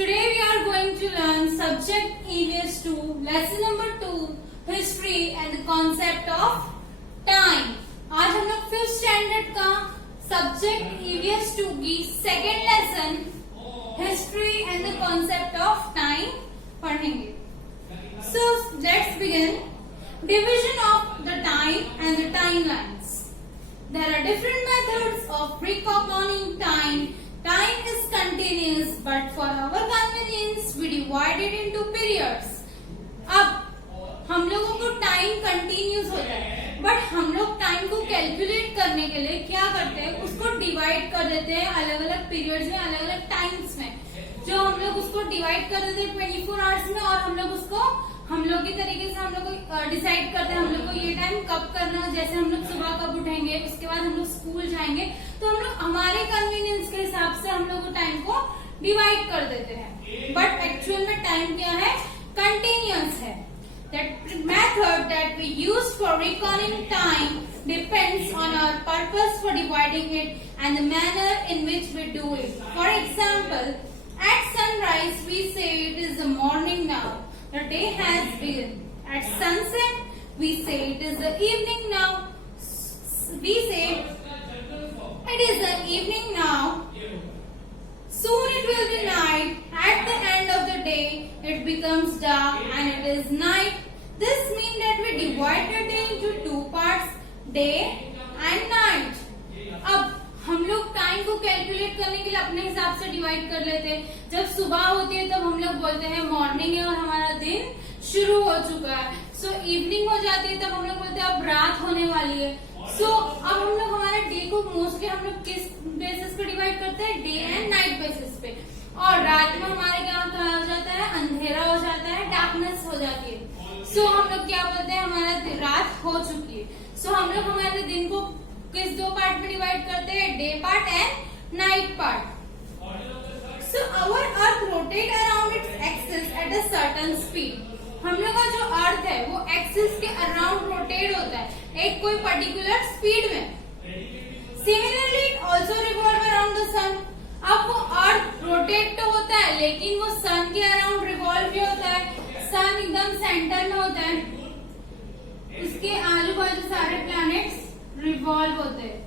Today we are going to learn subject EVS 2, lesson number 2, history and the concept of time. आज हम लोग 5th standard का subject EVS 2 की second lesson history and the concept of time पढ़ेंगे. So let's begin. Division of the time and the timelines. There are different methods of reckoning time. Time is continuous, but for our convenience, we divide it into periods. अब हम लोगों को time continuous होता है, but हम लोग time को calculate करने के लिए क्या करते हैं, उसको डिवाइड कर देते हैं अलग अलग पीरियड्स में, अलग अलग टाइम्स में. जो हम लोग उसको डिवाइड कर देते हैं 24 आवर्स में, और हम लोग उसको हम लोग के तरीके से हम लोग डिसाइड करते हैं हम लोग को ये टाइम कब करना. जैसे हम लोग सुबह कब उठेंगे, उसके बाद हम लोग स्कूल जाएंगे, तो हम लोग हमारे कन्वीनियंस के हिसाब से हम लोग टाइम को डिवाइड कर देते हैं. बट एक्चुअल में टाइम क्या है, कंटिन्यूअस है. That method that we use for reckoning time depends on our purpose for dividing it and the manner in which we do it. For example, at sunrise we say it is the morning now. The day has begun. At sunset, we say it is the evening now. We say it is the evening now. Soon it will be night. At the end of the day, it becomes dark and it is night. This means that we divide the day into two parts, day and night. अब हम लोग time को calculate करने के लिए अपने हिसाब से डिवाइड कर लेते हैं. जब सुबह होती है तब हम लोग बोलते हैं मॉर्निंग है और हमारा दिन शुरू हो चुका है. सो इवनिंग हो जाती है तब हम लोग बोलते हैं अब रात होने वाली है. सो अब हम लोग हमारे डे को मोस्टली हम लोग किस बेसिस पे डिवाइड करते हैं, डे एंड नाइट बेसिस पे. और रात में हमारे क्या हो जाता है, अंधेरा हो जाता है, डार्कनेस हो जाती है. सो हम लोग क्या बोलते हैं, हमारा रात हो चुकी है. सो हम लोग हमारे दिन को किस दो पार्ट में डिवाइड करते हैं, day part and night part. So our earth rotate around its axis at a certain speed. हम लोग का जो अर्थ है वो एक्सिस के अराउंड रोटेट होता है एक कोई पर्टिकुलर स्पीड में. Similarly it also revolve around the sun. अब वो अर्थ रोटेट तो होता है लेकिन वो सन के अराउंड रिवॉल्व भी होता है. सन एकदम सेंटर में होता है, उसके आजू बाजू सारे प्लैनेट्स रिवॉल्व होते हैं.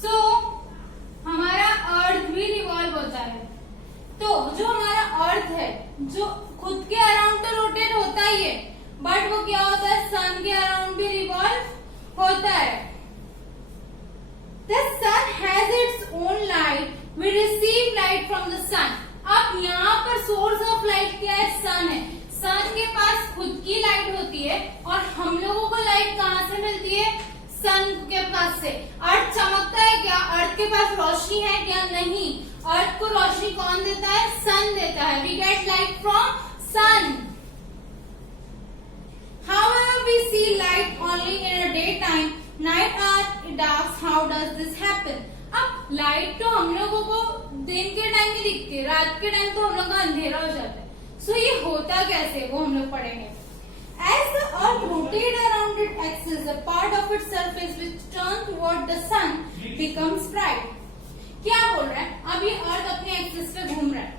सो हमारा अर्थ भी रिवॉल्व होता है. तो जो हमारा अर्थ है जो खुद के अराउंड तो रोटेट होता ही है, बट वो क्या होता है, सन के अराउंड भी रिवॉल्व होता है. The sun has its own light. We receive light from the sun. अब यहाँ पर सोर्स ऑफ लाइट क्या है, सन है. सन के पास खुद की लाइट होती है और हम लोगों को लाइट कहाँ से मिलती है, सन के पास से. अर्थ चमकता है क्या, अर्थ के पास रोशनी है क्या, नहीं. अर्थ को रोशनी कौन देता है, सन देता है. We get light from sun. However, we see light only in a daytime. Night hour dark. How does this happen? अब लाइट तो हम लोगों को दिन के टाइम ही दिखती है, रात के टाइम तो हम लोग का अंधेरा हो जाता है. सो ये होता कैसे वो हम लोग पढ़ेंगे. As the earth rotates around its axis, the part of its surface which turns toward the sun becomes bright. क्या बोल रहा है, अब ये अर्थ अपने एक्सिस पे घूम रहा है,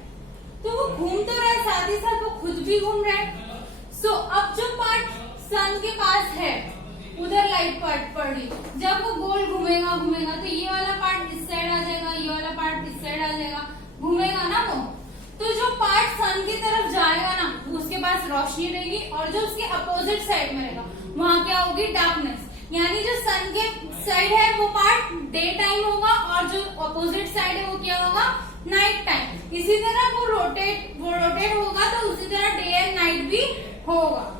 तो वो घूम तो रहा है साथ ही साथ वो खुद भी घूम रहा है. सो अब जो पार्ट सन के पास है उधर लाइट पार्ट पड़ रही, जब वो गोल घूमेगा घूमेगा तो ये वाला पार्ट इस साइड आ जाएगा, ये वाला पार्ट इस साइड आ जाएगा, घूमेगा ना वो. तो जो पार्ट सन की तरफ जाएगा ना उसके पास रोशनी रहेगी, और जो उसके अपोजिट साइड में रहेगा वहां क्या होगी, डार्कनेस. यानी जो सन के साइड है वो पार्ट डे टाइम होगा और जो अपोजिट साइड है वो क्या होगा, नाइट टाइम. इसी तरह वो रोटेट होगा तो उसी तरह डे एंड नाइट भी होगा.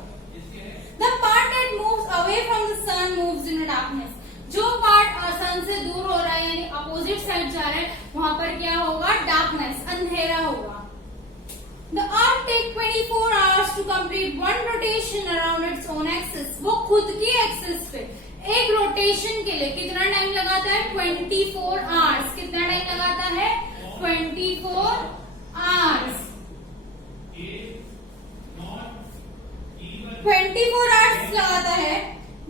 The part that moves away from the sun moves in darkness. जो पार्ट सन से दूर हो रहा है यानी अपोजिट साइड जा रहा है वहां पर क्या होगा, डार्कनेस, अंधेरा होगा. The Earth takes 24 hours to complete one rotation around its own axis. वो खुद की एक्सिस पे एक रोटेशन के लिए कितना टाइम लगाता है, 24 आवर्स. कितना टाइम लगाता है, 24 आवर्स. 24 आवर्स लगाता है.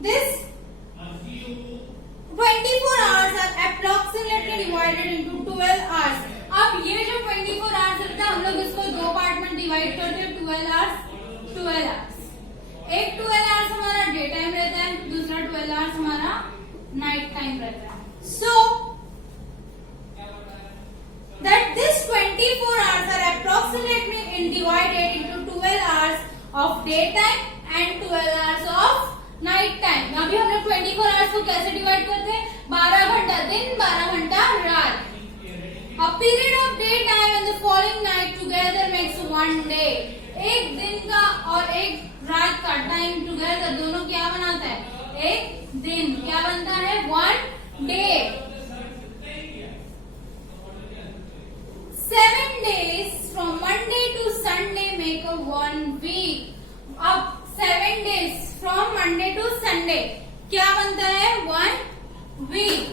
This 24 hours are approximately divided into 12 hours. अब ये जो 24 आवर्स रहता है हम लोग इसको दो नाइट टाइम रहता है. सो that this 24 hours are approximately divided into 12 hours of daytime and 12 hours of night time. अभी हम लोग 24 hours को कैसे डिवाइड करते हैं? 12 घंटा दिन, 12 घंटा रात. A period of daytime and the following night together makes one day. एक दिन का और एक रात का टाइम टुगेदर दोनों क्या बनाता है? एक दिन. क्या बनता है? one day. 7 days from Monday to Sunday make a 1 week. अब 7 days from Monday to Sunday क्या बनता है? 1 week.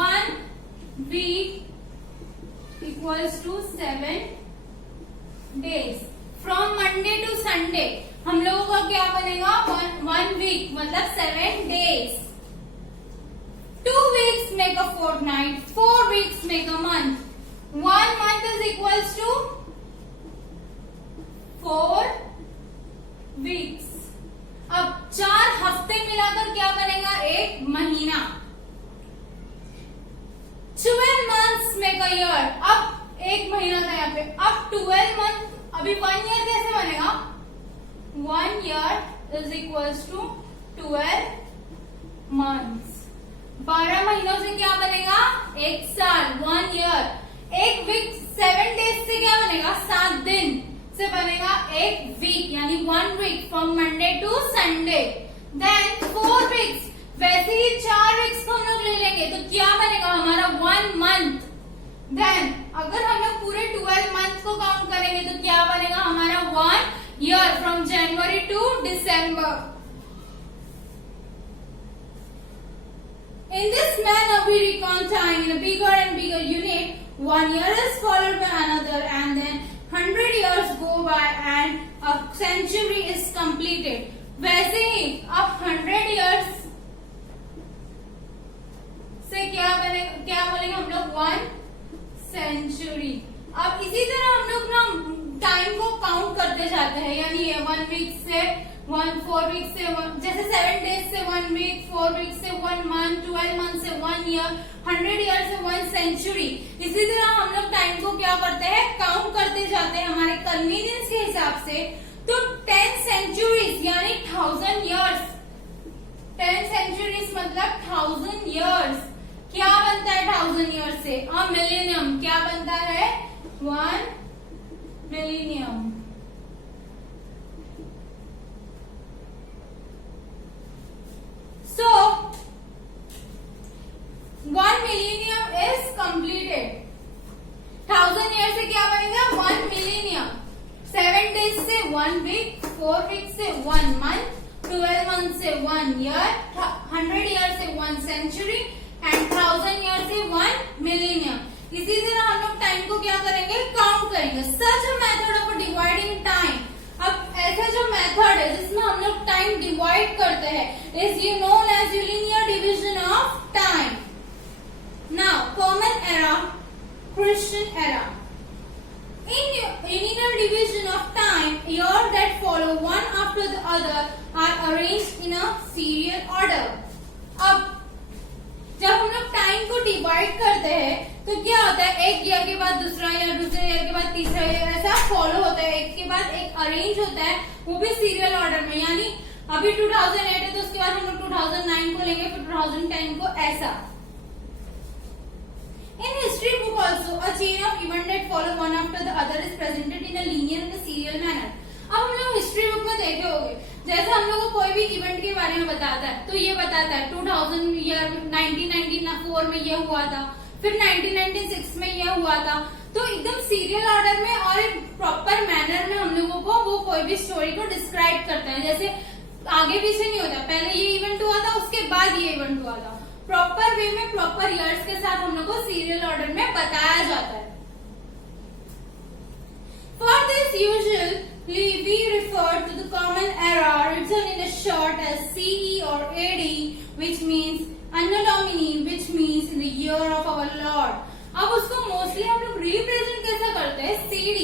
1 week equals to 7 days. From Monday to Sunday हम लोगों का क्या बनेगा? 1 week मतलब 7 days. 2 weeks make a fortnight. 4 weeks make a month. 1 month is equals to 4 weeks. अब 4 हफ्ते मिलाकर क्या बनेगा? एक महीना. 12 months make a year. अब एक महीना था यहाँ पे. अब 12 month. अभी 1 year कैसे बनेगा? 1 year is equals to 12 months. 12 महीनों से क्या बनेगा? एक साल. 1 year. एक वीक 7 days से क्या बनेगा? 7 दिन से बनेगा एक वीक यानी 1 week from Monday to Sunday. Then 4 weeks. वैसे ही 4 weeks को हम लोग ले लेंगे तो क्या बनेगा हमारा? 1 month. Then अगर हम लोग पूरे 12 months को काउंट करेंगे तो क्या बनेगा हमारा? 1 year from January to December. In this manner, we recount time in a bigger and bigger unit. 1 year is followed by another, and then 100 years go by, and a century is completed. वैसे ही अब 100 years से क्या बोलेंगे हम लोग? 1 century. अब इसी तरह हम लोग ना टाइम को काउंट करते जाते हैं यानी 1 week से 4 week से जैसे 7 days से 1 week, 4 week से 1 month, 12 month से 1 year, 100 year से 1 century. इसी तरह हम लोग टाइम को क्या करते हैं? काउंट करते जाते हैं हमारे कन्वीनियंस के हिसाब से. तो 10 centuries यानी 1000 years. 10 centuries मतलब 1000 years. क्या बनता है 1000 years से? a millennium. क्या बनता है? 1 millennium. So 1 millennium is completed. 1000 years से क्या बनेगा? 1 millennium. 7 days से 1 week, 4 weeks से 1 month, 12 months से 1 year, 100 years से 1 century and 1000 years से 1 millennium. इसी तरह हम लोग टाइम को क्या करेंगे? काउंट करेंगे. Such a method of dividing time. अब ऐसा जो मेथड है जिसमें हम लोग टाइम डिवाइड करते हैं is you known as linear division of time. Now common era, Christian era. In linear division of time, years that follow one after the other are arranged in a serial order. अब जब हम लोग time को divide करते हैं तो क्या होता है? एक ईयर के बाद दूसरा ईयर, दूसरे ईयर के बाद तीसरा ईयर, ऐसा फॉलो होता है. एक के बाद एक अरेंज होता है, वो भी सीरियल ऑर्डर में. यानी अभी 2008 है तो उसके बाद हम लोग 2009 को लेंगे, फिर 2010 को, ऐसा. In history book also, a chain of events that follow one after the other is presented in a linear and a serial manner. अब हम लोग हिस्ट्री बुक में देखे होंगे जैसे हम लोग को कोई भी इवेंट के बारे में बताता है तो ये बताता है 2000 ईयर 1994 में ये हुआ था, फिर 1996 में ये हुआ था. तो एकदम सीरियल ऑर्डर में और एक प्रॉपर मैनर में हम लोगों को वो कोई भी स्टोरी को डिस्क्राइब करता है. जैसे आगे पीछे नहीं होता, पहले ये इवेंट हुआ था उसके बाद ये इवेंट हुआ था. प्रॉपर वे में प्रॉपर ईयर्स के साथ हम लोग को सीरियल ऑर्डर में बताया जाता है. For this usually we refer to the common era written in a short as CE or AD, which means Anno Domini, which means in the year of our Lord. अब उसको mostly हम लोग represent कैसा करते हैं? CD.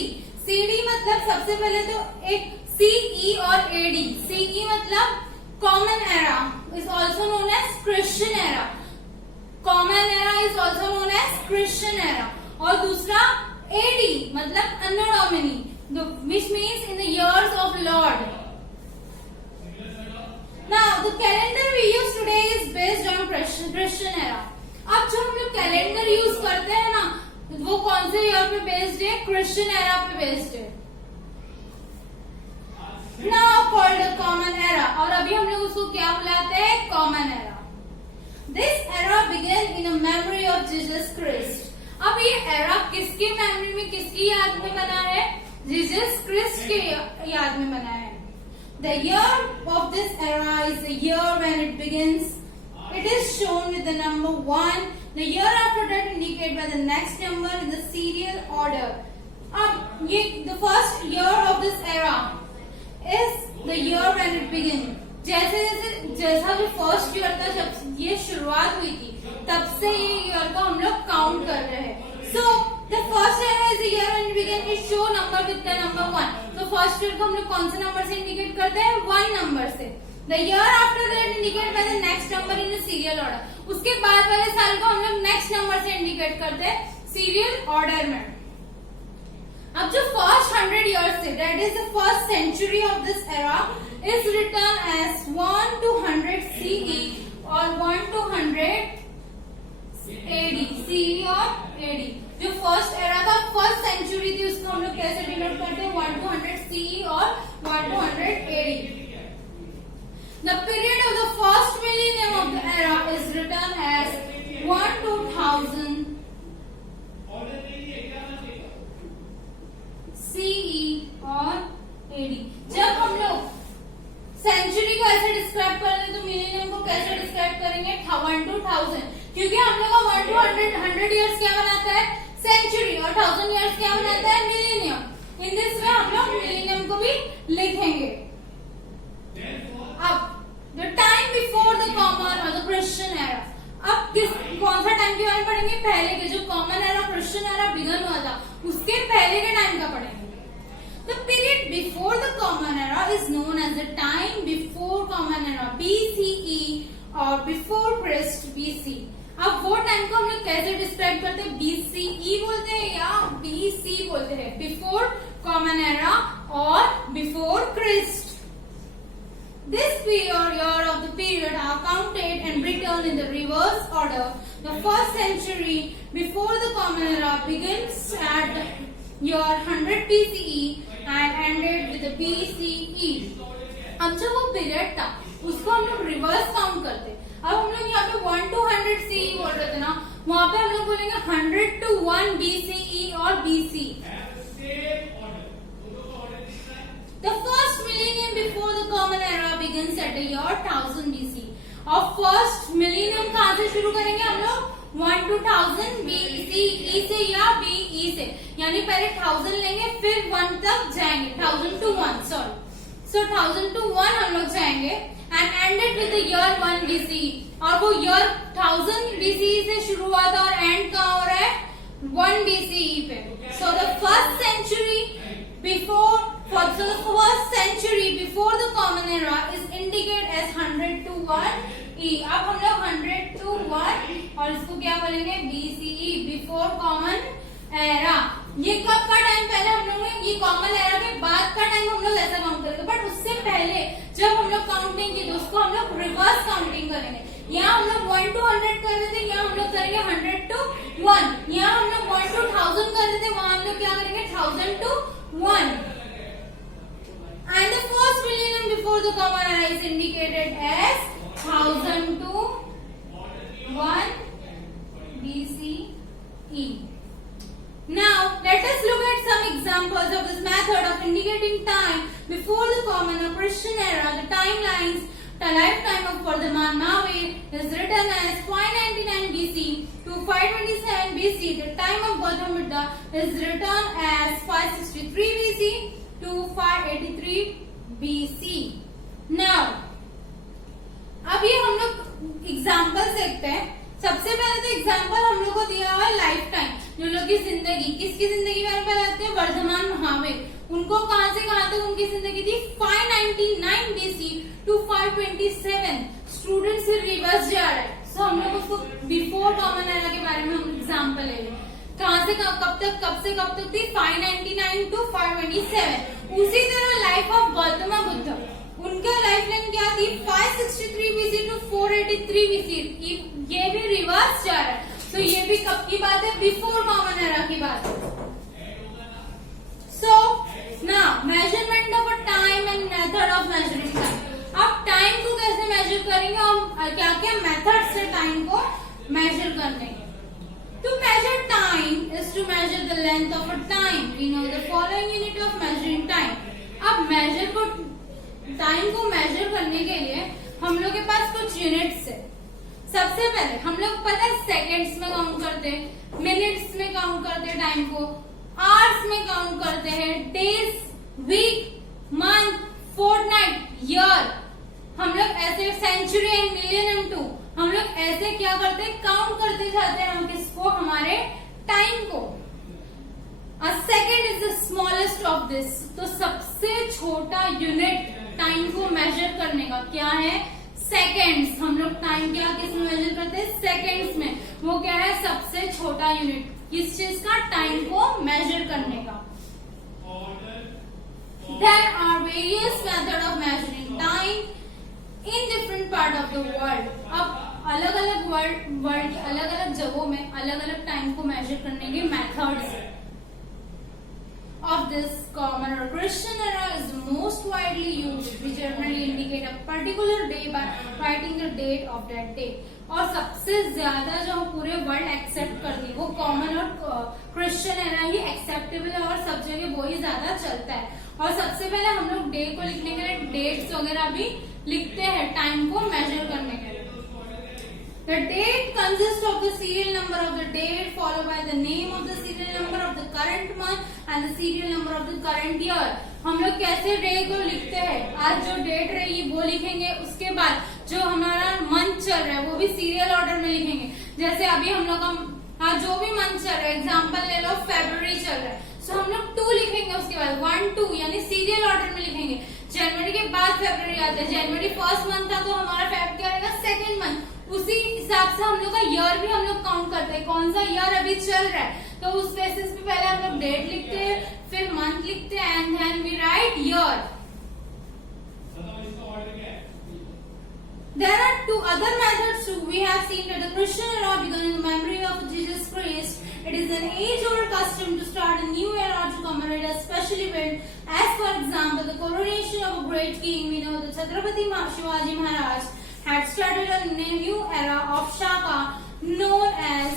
CD मतलब सबसे पहले तो एक CE और AD. CE मतलब common era is also known as Christian era, common era is also known as Christian era. और दूसरा एडी मतलब Anno Domini, which means in the years of Lord. Now the calendar we use today is based on Christian era. अब जो हम लोग calendar use करते हैं ना, वो कौन से ईयर पे बेस्ड है? क्रिश्चियन एरा पे बेस्ड है। Now called the common era, और अभी हम लोग उसको क्या बुलाते हैं? Common era. This era began in a memory of Jesus Christ. अब ये एरा किसकी मेमोरी में, किसकी याद में बना है? जीसस क्रिस्ट के याद में बना है। The year of this era is the year when it begins. It is shown with the number 1. The year after that indicated by the next number in the serial order. अब ये the first year of this era is the year when it begins. जैसा जो first year था, जब ये शुरुआत हुई थी, तब से ये ईयर को हम लोग काउंट कर रहे हैं। So the first era is the year when it began. It show number with the number 1. तो फर्स्ट ईयर को हम लोग कौन से नंबर से इंडिकेट करते हैं? 1 नंबर से। The year after that indicate by the next number in the serial order. उसके बाद वाले साल को हम लोग नेक्स्ट नंबर से इंडिकेट करते हैं सीरियल ऑर्डर में। अब जो फर्स्ट 100 years थे, that is the first century of this era, is written as 1 to 100 CE or 1 to 100 AD, CE और AD। जो फर्स्ट एरा था, फर्स्ट सेंचुरी थी, उसको हम लोग कैसे डिनोट करते हैं? 1 to 100 CE और 1 to 100 AD। The period of the first millennium of the era is written as 1 to 1000 CE और AD। जब हम लोग सेंचुरी को ऐसे डिस्क्राइब कर रहे हैं, तो मिलेनियम को कैसे डिस्क्राइब करेंगे? 1 to 1000, क्योंकि हम लोग का 1 to 100 years क्या बनाता है? सेंचुरी, और 1000 years क्या बनाता है? मिलेनियम। इन दिस वे हम लोग मिलेनियम को भी लिखेंगे। अब the time before the common और द क्रिश्चियन एरा, अब कौन सा टाइम के बारे में पढ़ेंगे? पहले के, जो common era Christian era began हुआ था, उसके पहले के टाइम का पढ़ेंगे। The period before the common era is known as the time before common era, BCE, और before Christ, BC। अब वो टाइम को हम लोग कैसे डिस्क्राइब करते हैं? BCE बोलते हैं या BC बोलते हैं? बिफोर कॉमन एरा और before Christ. This year of the period are counted and written in the reverse order. The first century before the common era begins at year 100 BCE and ended with the BCE. अब जब वो period था, उसको हम लोग reverse count करते। अब हम लोग यहाँ पे 1 to 100 CE बोल रहे थे ना, वहाँ पे हम लोग बोलेंगे 100 to 1 BCE और BC। The first millennium before the common era begins at the year 1000 BC. और फर्स्ट मिलेनियम कहाँ से शुरू करेंगे हम लोग? 1 to 1000 BCE से या BE से, यानी पहले 1000 लेंगे, फिर 1 तक जाएंगे, 1000 to 1, सॉरी। So 1000 to 1 हम लोग जाएंगे and ended with the year 1 BCE। और वो ईयर 1000 BCE से शुरू हुआ था और एंड कहाँ हो रहा है? 1 BCE पे। So the first century before the common era is indicated as 100 to 1 E। अब हम लोग 100 to 1 और इसको क्या बोलेंगे? BCE, before common era. ये कब का टाइम? पहले हम लोग ने ये कॉमन एरा के बाद का टाइम हम लोग ऐसा काउंट करेंगे, बट उससे पहले जब हम लोग काउंटिंग की, तो उसको हम लोग रिवर्स काउंटिंग करेंगे। यहाँ हम लोग 1 to 100 कर रहे थे, यहाँ हम लोग करेंगे 100 to 1। यहाँ हम लोग 1 to 1000 कर रहे थे, वहां हम लोग क्या करेंगे? 1000 to 1। And the first millennium before the common era is indicated as 1000 to 1 BCE. Now let us look at some examples of this method of indicating time before the common or Christian era. The timelines, the lifetime of Vardhaman Mahavir is written as 599 BC to 527 BC. The time of Gautam Buddha is written as 563 BC to 583 BC. Now, अब ये हम लोग example देखते हैं। सबसे पहले तो example हम लोग को दिया हुआ है लाइफ टाइम, जो लोग की जिंदगी, किसकी जिंदगी में बताते हैं? वर्धमान महावीर, उनको कहां से कहां तक उनकी जिंदगी थी 599 BC टू 527। स्टूडेंट से रिवर्स जा रहा है, सो हम लोग उसको बिफोर कॉमन एरा के बारे में हम एग्जाम्पल ले लें। कहां से कब से कब तक थी 599 टू 527। उसी तरह लाइफ ऑफ गौतम बुद्ध, उनका लाइफ लाइन क्या थी 563 BC टू 483 BC। ये भी रिवर्स जा रहा है, तो ये भी कब की बात है, बिफोर कॉमन एरा की बात है। So now measurement of a time and method of measuring time. अब टाइम को कैसे मेजर करेंगे और क्या क्या मेथड से टाइम को मेजर करने के। To measure time is to measure the length of a time. We know the following unit of measuring time. अब मेजर को टाइम को मेजर करने के लिए हम लोग के पास कुछ यूनिट्स है। सबसे पहले हम लोग पता है सेकेंड्स में काउंट करते हैं, मिनट्स में काउंट करते हैं टाइम को, आवर्स में काउंट करते हैं, days, week, month, fortnight, year. हम लोग ऐसे century and million and two, हम लोग ऐसे क्या करते हैं, काउंट करते जाते हैं हम किसको, हमारे टाइम को। A second is the smallest of this। तो सबसे छोटा यूनिट टाइम को मेजर करने का क्या है, सेकेंड्स। हम लोग टाइम क्या किस में मेजर करते हैं, सेकेंड्स में। वो क्या है, सबसे छोटा यूनिट किस चीज का, टाइम को मेजर करने का। There are various methods of measuring time in different part of the world। अब अलग अलग वर्ल्ड के अलग अलग जगहों में अलग अलग टाइम को मेजर करने के मेथड्स है। Of this, common or Christian era is the most widely used. We generally indicate a particular day by writing the date of that day। और सबसे ज्यादा जो पूरे वर्ल्ड एक्सेप्ट करती है वो कॉमन और क्रिश्चियन एरा ही एक्सेप्टेबल है और सब जगह वो ही ज्यादा चलता है। और सबसे पहले हम लोग डे को लिखने के लिए डेट्स वगैरह भी लिखते हैं टाइम को मेजर करने के लिए। The date consists of the serial number of the date followed by the name of the serial number of the current month and the serial number of the current year। हम लोग कैसे day को लिखते हैं, आज जो date रहेगी वो लिखेंगे, उसके बाद जो हमारा मंथ चल रहा है वो भी सीरियल ऑर्डर में लिखेंगे। जैसे अभी हम लोग का जो भी मंथ चल रहा है, एग्जाम्पल ले लो फरवरी चल रहा है, सो हम लोग 2 लिखेंगे, उसके बाद 1 2 यानी सीरियल ऑर्डर में लिखेंगे। जनवरी के बाद फरवरी आता है, जनवरी फर्स्ट मंथ था तो हमारा फेब क्या रहेगा, सेकेंड मंथ। उसी हिसाब से हम लोग का ईयर भी हम लोग काउंट करते हैं, कौन सा ईयर अभी चल रहा है, तो उस बेसिस पे पहले हम लोग डेट लिखते हैं, फिर मंथ लिखते हैं and then we write year. There are 2 other methods too. We have seen that the Christian era began in the memory of Jesus Christ. It is an age-old custom to start a new era to commemorate a special event. As for example, the coronation of a great king. We know that Chhatrapati Shivaji Maharaj had started a new era of Shaka known as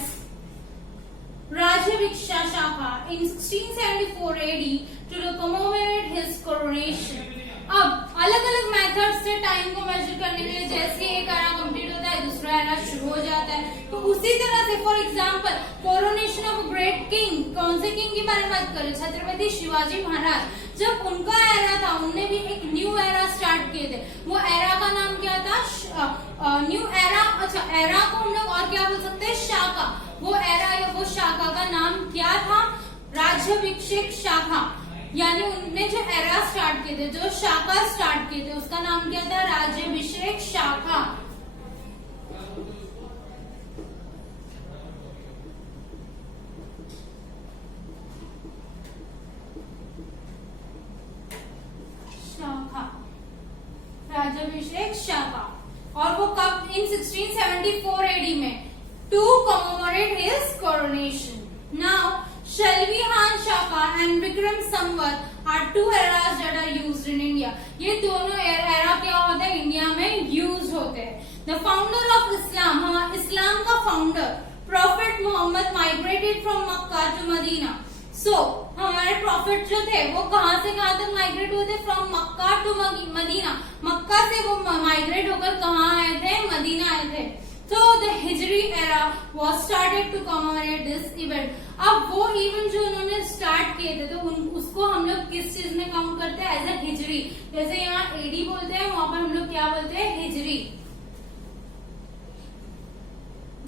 Rajyaभिषेक Shaka in 1674 AD to commemorate his coronation। अब अलग अलग method से time को major करने के लिए जैसे एक एरा कंप्लीट होता है दूसरा एरा शुरू हो जाता है, तो उसी तरह से for example coronation of great king, कौन से किंग की बारे में बात करें, छत्रपति शिवाजी महाराज। जब उनका एरा था उनने भी एक न्यू एरा स्टार्ट किए थे, वो एरा का नाम क्या था, न्यू एरा। अच्छा, एरा को हम लोग और क्या बोल सकते हैं, शाखा। वो एरा या वो शाखा का नाम क्या था, राज्याभिषेक शाखा। यानी उनने जो एरा स्टार्ट किए थे, जो शाखा स्टार्ट किए थे, उसका नाम क्या था, राज्याभिषेक शाखा। राज्याभिषेक शाखा। और वो कब, इन 1674 AD में, to commemorate his coronation. Now Shalvi Han Shaka and Vikram Samvat are 2 eras that are used in India। ये दोनों एरा क्या होते हैं, इंडिया में यूज होते हैं। The founder of Islam, Islam का founder prophet Muhammad migrated from Mecca to Medina. So हमारे प्रॉफिट जो थे वो कहाँ से कहाँ तक माइग्रेट हुए थे, फ्रॉम मक्का टू मदीना। मक्का से वो माइग्रेट होकर कहाँ आए थे, मदीना आए थे। So the Hijri era was started to commemorate this event। अब वो इवेंट जो उन्होंने स्टार्ट किए थे तो उसको हम लोग किस चीज में काउंट करते हैं, एज ए हिजरी। जैसे यहाँ एडी बोलते हैं, वहां पर हम लोग क्या बोलते हैं, हिजरी।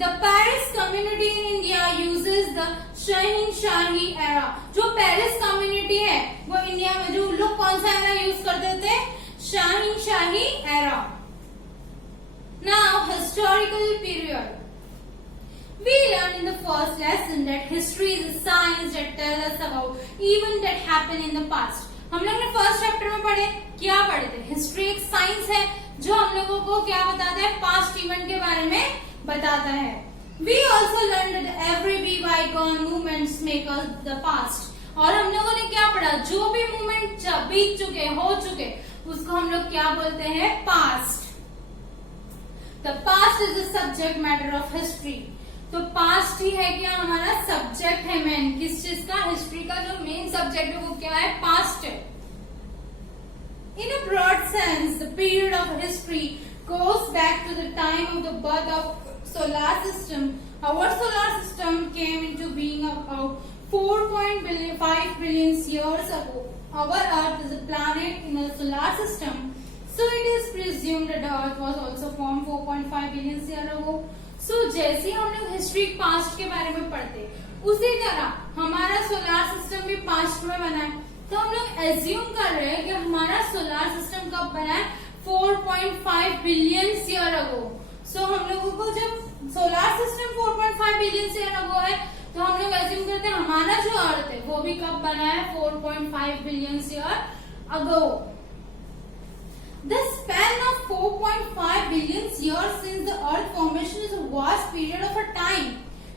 The Paris community in India uses the Shahanshahi era. जो पेरिस कम्युनिटी है वो इंडिया में जो लोग कौन सा एरा यूज करते थे? Shahanshahi era. Now historical period. We learned in the first lesson that history is a science that tells us about events that happened in the past. हम लोग ने फर्स्ट चैप्टर में क्या पढ़े थे? हिस्ट्री एक साइंस है जो हम लोगों को क्या बताता है? पास्ट इवेंट के बारे में बताता है. We also learned that every bygone movements make us the past. और हम लोगों ने क्या पढ़ा? जो भी मूवमेंट बीत चुके हो चुके उसको हम लोग क्या बोलते हैं? Past. The past is the subject matter of history. तो पास्ट ही है क्या? हमारा सब्जेक्ट है मेन. किस चीज का? हिस्ट्री का जो मेन सब्जेक्ट है वो क्या है? पास्ट है. In a broad sense, the period of history goes back to the time of the birth of solar system. Our solar system came into being about 4.5 billion years ago. Our Earth is a planet in a solar system. So it is presumed that the Earth was also formed 4.5 billion years ago. So जैसे हम लोग history past के बारे में पढ़ते उसी तरह हमारा सोलार सिस्टम भी पास्ट में बना है. तो हम लोग एज्यूम कर रहे हैं कि हमारा सोलार सिस्टम कब बना है? 4.5 बिलियन ईयर अगो. सो हम लोगों को जब solar system 4.5 billion year ago है तो हम लोग एज्यूम करते हैं हमारा जो अर्थ है वो भी कब बना है? 4.5 billion year ago. The span of 4.5 billion years since the Earth formation is a vast period of a time.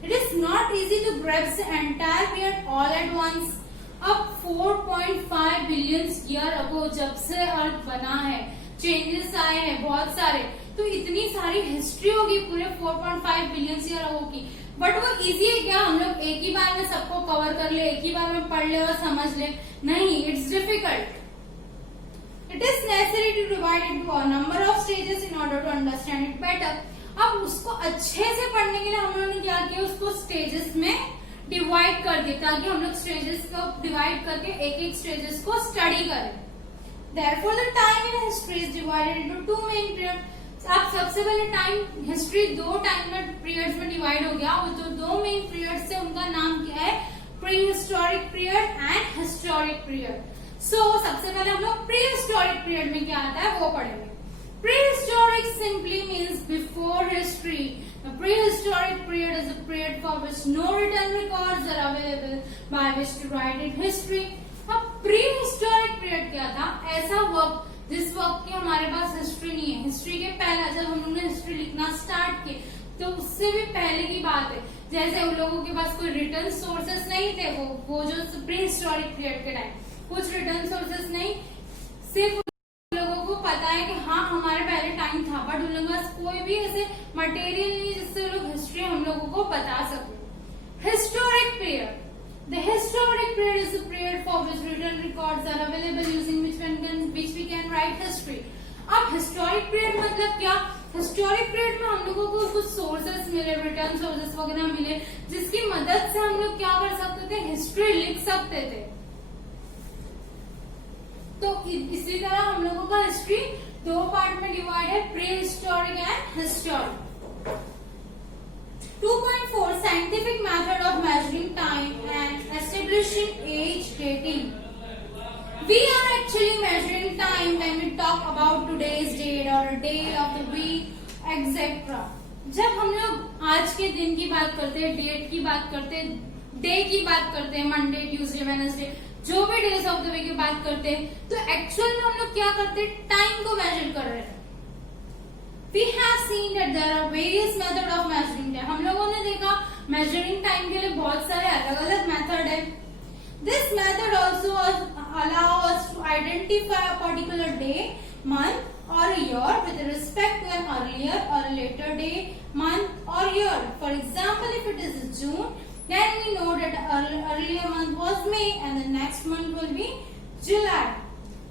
It is not easy to grasp the entire period all at once. अब 4.5 billion year ago जब से अर्थ बना है, changes आए हैं बहुत सारे, तो इतनी सारी हिस्ट्री होगी पूरे 4.5 बिलियन ईयर अगो की. बट वो इजी है क्या? हम लोग एक ही बार में सबको कवर कर ले, एक ही बार में पढ़ ले और समझ ले? नहीं, it's difficult. It is necessary to divide it into a number of stages in order to understand it better. अब उसको अच्छे से पढ़ने के लिए हम लोगों ने क्या किया? उसको स्टेजेस में डिवाइड कर दिया ताकि हम लोग स्टेजेस को डिवाइड करके एक एक स्टेजेस को स्टडी करें. Therefore, the time in history is divided into two main periods. अब सबसे पहले टाइम हिस्ट्री दो टाइम में पीरियड्स में डिवाइड हो गया. वो जो दो मेन पीरियड्स है उनका नाम क्या है? Pre historic period and historic period. सबसे पहले हम लोग प्री हिस्टोरिक पीरियड में क्या आता है वो पढ़ेंगे. Pre historic simply means before history. The prehistoric period is a period for which no written records are available by which to write in history. अब प्री हिस्टोरिक पीरियड क्या था? ऐसा वक्त जिस वक्त की हमारे पास हिस्ट्री नहीं है. हिस्ट्री के पहले जब हम लोगों ने हिस्ट्री लिखना स्टार्ट किए तो उससे भी पहले की बात है. जैसे उन लोगों के पास कोई रिटर्न सोर्सेस नहीं थे. वो जो प्री हिस्टोरिक पीरियड के टाइम कुछ रिटर्न सोर्सेस नहीं, सिर्फ लोगों को पता है कि हाँ हमारे पहले टाइम था, बट उन लोगों के पास कोई भी ऐसे मटेरियल नहीं जिससे लोग हिस्ट्री हम लोगों को बता सके. Historic period. The historic period is the period for which written records are available using which we can write history. अब हिस्टोरिक पीरियड मतलब क्या? हिस्टोरिक पीरियड में हम लोगों को कुछ सोर्सेस मिले, रिटर्न सोर्सेस वगैरह मिले जिसकी मदद से हम लोग क्या कर सकते थे? हिस्ट्री लिख सकते थे. तो इसी तरह हम लोगों का हिस्ट्री दो पार्ट में डिवाइड है, prehistoric and historic. 2.4 scientific method of measuring time and establishing age dating. We are actually measuring time when we talk about today's date or a day of the week, etc. जब हम लोग आज के दिन की बात करते हैं, डेट की बात करते हैं, डे की बात करते हैं, मंडे, ट्यूसडे, वेडनेसडे, जो भी डेज ऑफ द वीक की बात करते हैं, तो एक्चुअल में हम लोग क्या करते हैं? टाइम को मेजर कर रहे हैं. We have seen that there are various method of measuring time. हम लोगों ने देखा मेजरिंग टाइम के लिए बहुत सारे अलग अलग मेथड है. This method also allow us to identify a particular day, month or year with respect to an earlier or later day, month or year. For example, if it is June, then we know that the earlier month was May and the next month will be July.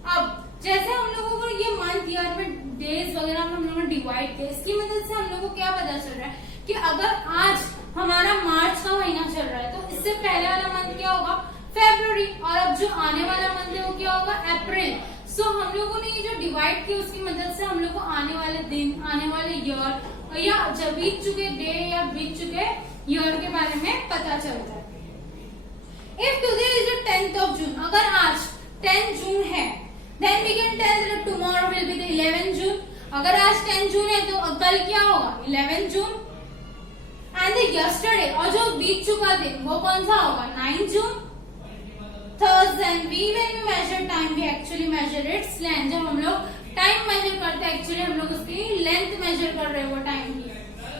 अब जैसे हम लोगों को ये month year में days वगैरह हम लोगों ने डिवाइड किया, इसकी मदद से हम लोगों को क्या पता चल रहा है कि अगर आज हमारा मार्च का महीना चल रहा है तो इससे पहले वाला मंथ क्या होगा? फरवरी. और अब जो आने वाला मंथ है वो क्या होगा? अप्रैल. सो हम लोगों ने ये जो डिवाइड किया उसकी मदद से हम लोग को आने वाले दिन, आने वाले ईयर या जब बीत चुके डे या बीत चुके ईयर के बारे में पता चलता है। If today is the 10th of June, अगर आज 10 जून है, then we can tell that tomorrow will be the 11th June. अगर आज 10 जून है तो कल क्या होगा? 11 जून। एंड द यस्टरडे, और जो बीत चुका दिन वो कौन सा होगा? 9 जून। Thursday, when we measure time, we actually measure its length. जब हम लोग टाइम मेजर करते हैं, एक्चुअली हम लोग उसकी लेंथ मेजर कर रहे हैं वो टाइम की।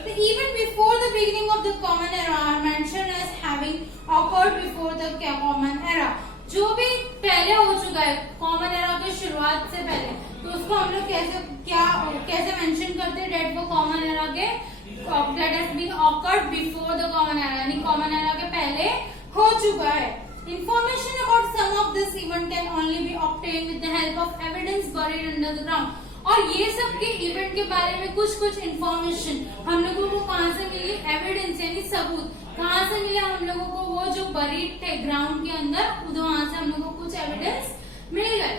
The event before the beginning of the common era are mentioned as having occurred before the common era. जो भी पहले हो चुका है कॉमन एरा की शुरुआत से पहले, तो उसको हम लोग कैसे मेंशन करते हैं? डेट वो कॉमन एरा के that has been occurred before the common era, यानी कॉमन एरा के पहले हो चुका है। Information about some of this event can only be obtained with the help of evidence buried under the ground. और ये सब के इवेंट के बारे में कुछ इंफॉर्मेशन हम लोगों को कहाँ से मिली? एविडेंस यानी सबूत कहाँ से मिले हम लोगों को? वो जो बरीड थे ग्राउंड के अंदर, वहां से हम लोगों को कुछ एविडेंस मिल गए।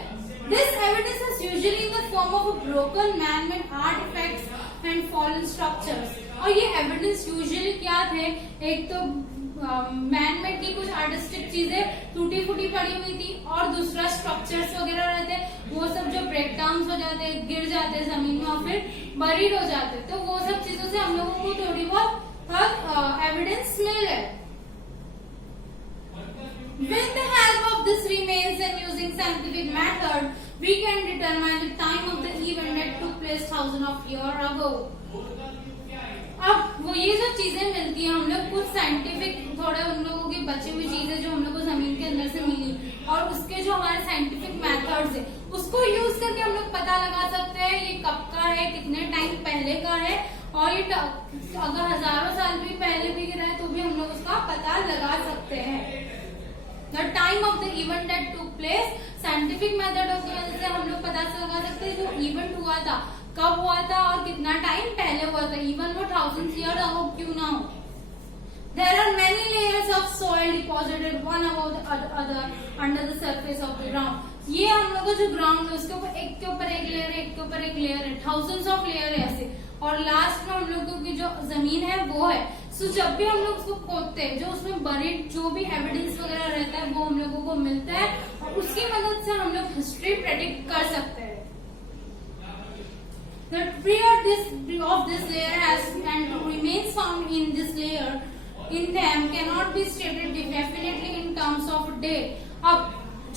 This evidence is usually in the form of a broken man-made artifacts and fallen structures. और ये एविडेंस यूजुअली क्या थे? एक तो मैन-मेड की कुछ आर्टिस्टिक चीजें टूटी फूटी पड़ी हुई थी, और दूसरा स्ट्रक्चर्स वगैरह रहते, वो सब जो ब्रेक डाउन हो जाते, गिर जाते जमीन में और फिर बरीड हो जाते, तो वो सब चीजों से हम लोगों को थोड़ी बहुत एविडेंस मिल गए। With the help of this remains and using scientific method, we can determine the time of the event that took place thousands of years ago. अब वो ये जो चीजें मिलती हैं हम लोग कुछ साइंटिफिक, थोड़े उन लोगों की बची हुई चीजें जो हम लोग को जमीन के अंदर से मिली, और उसके जो हमारे साइंटिफिक मेथड्स है उसको यूज करके हम लोग पता लगा सकते हैं ये कब का है, कितने टाइम पहले का है, और ये अगर हजारों साल भी पहले भी गिरा है तो भी हम लोग उसका पता लगा सकते हैं। The time of the event that took place, scientific method की वजह से हम लोग पता लगा सकते हैं जो इवेंट हुआ था कब हुआ था और कितना टाइम पहले हुआ था, इवन वो thousands years ago क्यों ना हो। There are many layers of soil deposited one above the other under the surface of the ground. ये हम लोग का जो ग्राउंड है उसके ऊपर एक के ऊपर एक लेयर है, एक के ऊपर एक लेयर है, thousands of लेयर है ऐसे, और लास्ट में हम लोगों की जो जमीन है वो है। सो जब भी हम लोग उसको खोदते हैं, जो उसमें बरीड जो भी एविडेंस वगैरह रहता है वो हम लोगों को मिलता है, और उसकी मदद से हम लोग हिस्ट्री प्रेडिक्ट कर सकते हैं। The period of this layer has and remains found in this layer in them cannot be stated definitely in terms of date. अब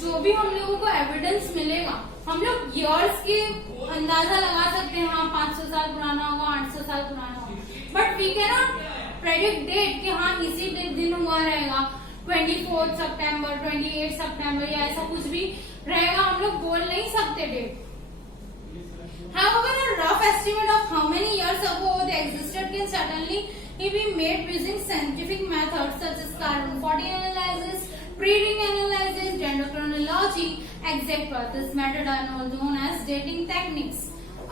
जो भी हम लोगों को एविडेंस मिलेगा हम लोग ईयर्स के अंदाजा लगा सकते हैं, हाँ 500 साल पुराना होगा, 800 साल पुराना होगा, but we can not predict date कि हाँ इसी दिन हुआ रहेगा 24 सितंबर, 28 सितंबर या ऐसा कुछ भी रहेगा, हम लोग बोल नहीं सकते date. However, a rough estimate of how many years ago they existed can certainly be made using scientific methods such as carbon-14 analysis, pre-ring analysis, dendrochronology, etc. This method are known as dating techniques.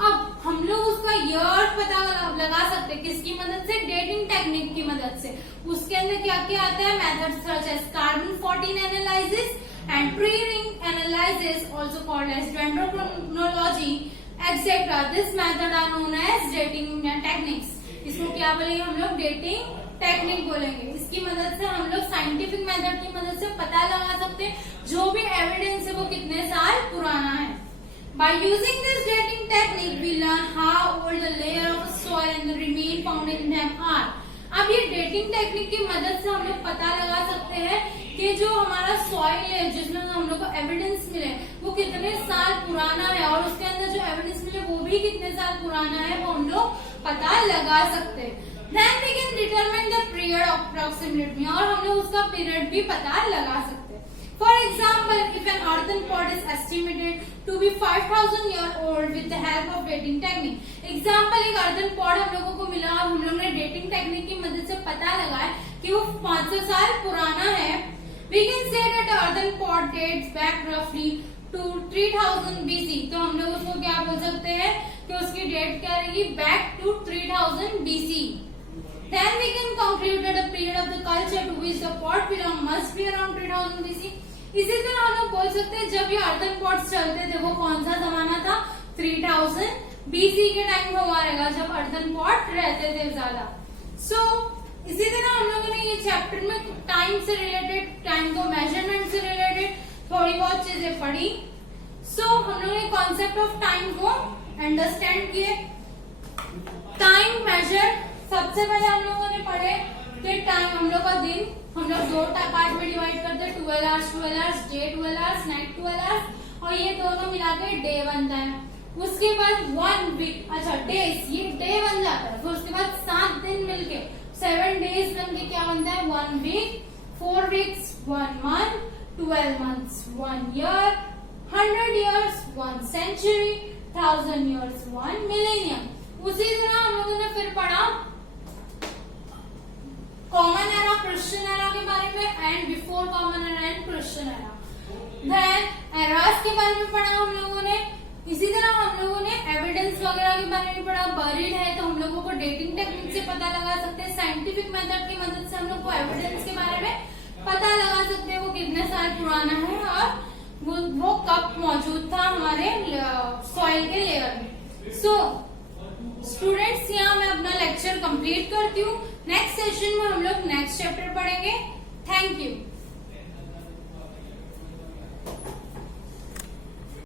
अब हम लोग उसका year पता लगा सकते हैं किसकी मदद से? डेटिंग टेक्निक की मदद से। उसके अंदर क्या क्या आता है? Methods such as carbon-14 analysis and pre-ring analysis, also called as dendrochronology, etc. This method are known as dating techniques. इसको क्या बोलेंगे हम लोग? डेटिंग टेक्निक बोलेंगे। इसकी मदद से हम लोग साइंटिफिक मेथड की मदद से पता लगा सकते हैं जो भी एविडेंस है वो कितने साल पुराना है। By using this dating technique, we learn how old the layer of soil and the remain found in them are. अब ये डेटिंग टेक्निक की मदद से हम लोग पता लगा सकते हैं कि जो हमारा सॉइल है जिसमें हम लोग को एविडेंस मिले वो कितने साल पुराना है, और उसके अंदर जो एविडेंस मिले वो भी कितने साल पुराना है, वो हम लोग पता लगा सकते हैं। Then we can determine the period approximately, और हम लोग उसका पीरियड भी पता लगा सकते हैं। For example, if an earthen pot is estimated to be 5,000 years old with the help of dating technique. Example, एक earthen pot हम लोगों को मिला और हम लोगों ने dating technique की मदद से पता लगाया कि वो 500 साल पुराना है। We can say that earthen pot dates back roughly to 3000 BC. तो हम लोग उसको क्या बोल सकते हैं कि उसकी डेट क्या रहेगी? Back to 3000 BC. Then we can conclude that the period of the culture to which the pot belong must be around 3000 BC. इसी तरह हम लोग बोल सकते हैं जब ये earthen pots चलते थे वो कौन सा जमाना था? 3000 BC के टाइम में हुआ रहेगा जब earthen pot रहते थे ज्यादा। So इसी तरह हम लोगों ने ये चैप्टर में टाइम से रिलेटेड, टाइम को मेजरमेंट से रिलेटेड थोड़ी बहुत चीजें पढ़ी। सो हम लोगों ने कॉन्सेप्ट ऑफ टाइम को अंडरस्टैंड किए। टाइम मेजर सबसे पहले हम लोगों ने पढ़े कि टाइम हम लोग का दिन हम लोग 2 पार्ट में डिवाइड करते हैं, 12 hours, day 12 hours, night 12 hours, और ये दोनों मिला के डे बनता है। उसके बाद 1 वीक, अच्छा डेज, ये डे बन जाता है। फिर उसके बाद 7 दिन मिलके 7 डेज बन के क्या बनता है 1 week, 4 weeks 1 month, 12 months 1 year, 100 years 1 century, 1000 years 1 millennium। उसी तरह हम लोगों ने फिर पढ़ा कॉमन एरा, क्रिश्चियन एरा के बारे में, and before common era and Christian era. Then eras के बारे में पढ़ा हम लोगों ने। इसी तरह हम लोगों ने एविडेंस वगैरह के बारे में पढ़ा। बरीड है तो हम लोगों को डेटिंग टेक्निक से पता लगा सकते हैं, साइंटिफिक मेथड की मदद से हम लोग को एविडेंस के बारे में पता लगा सकते हैं वो कितने साल पुराना है और वो कब मौजूद था हमारे सॉइल के लेयर में। सो स्टूडेंट्स, यहाँ मैं अपना लेक्चर कंप्लीट करती हूँ। नेक्स्ट सेशन में हम लोग नेक्स्ट चैप्टर पढ़ेंगे। Thank you.